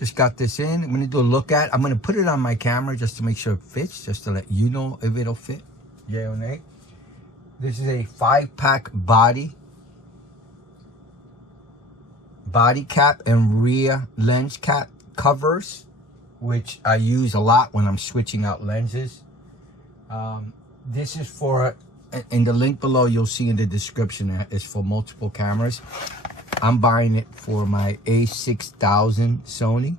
Just got this in. I'm gonna do a look at. I'm gonna put it on my camera just to make sure it fits, just to let you know if it'll fit. Yeah or nay. This is a 5-pack body cap and rear lens cap covers, which I use a lot when I'm switching out lenses. This is for, in the link below, you'll see in the description, it's for multiple cameras. I'm buying it for my A6000 Sony.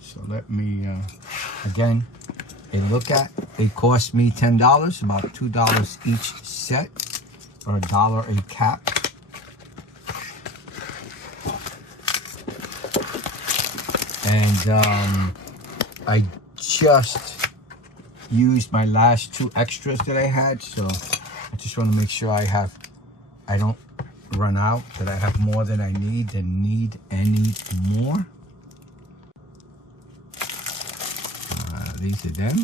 So let me, again, look at. It cost me $10, about $2 each set, or $1 a cap. And I just used my last 2 extras that I had, so I just want to make sure I don't run out, that I have more than I need and need any more. These are them.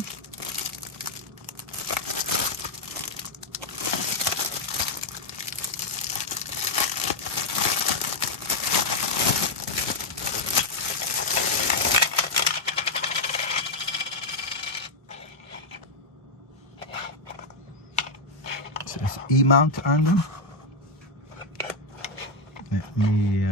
So there's E-mount on them. Let me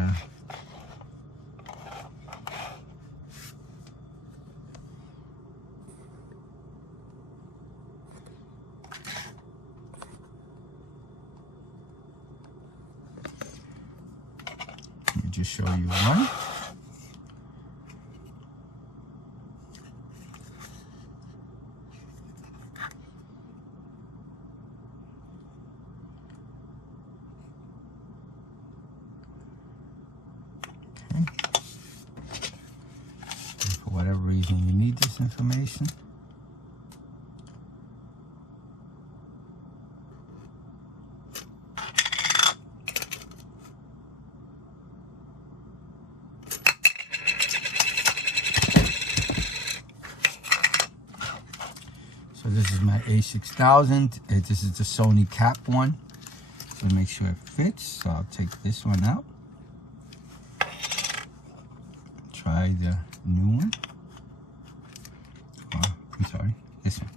just show you one. Okay. And for whatever reason you need this information. So this is my A6000. This is the Sony cap one. So make sure it fits. So I'll take this one out. Try the new one. Oh, I'm sorry, this one.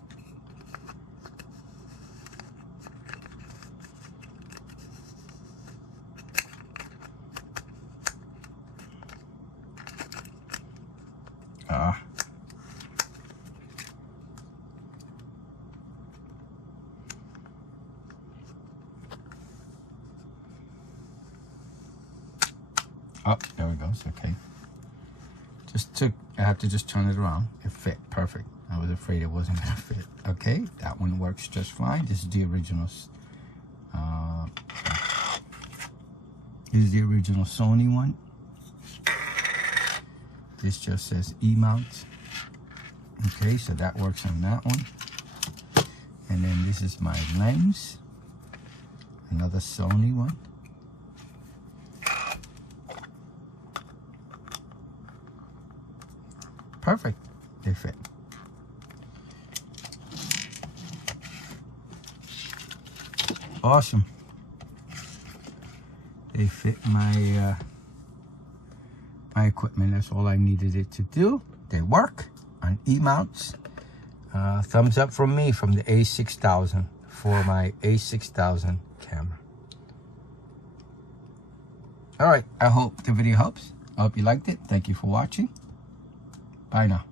Oh, there we go. It's okay. I have to just turn it around. It fit perfect. I was afraid it wasn't gonna fit. Okay, that one works just fine. This is the original. This is the original Sony one. This just says E-mount. Okay, so that works on that one. And then this is my lens. Another Sony one. Perfect. They fit. Awesome. They fit my my equipment. That's all I needed it to do. They work on E-mounts. Thumbs up from me from the A6000 for my A6000 camera. All right. I hope the video helps. I hope you liked it. Thank you for watching. Bye now.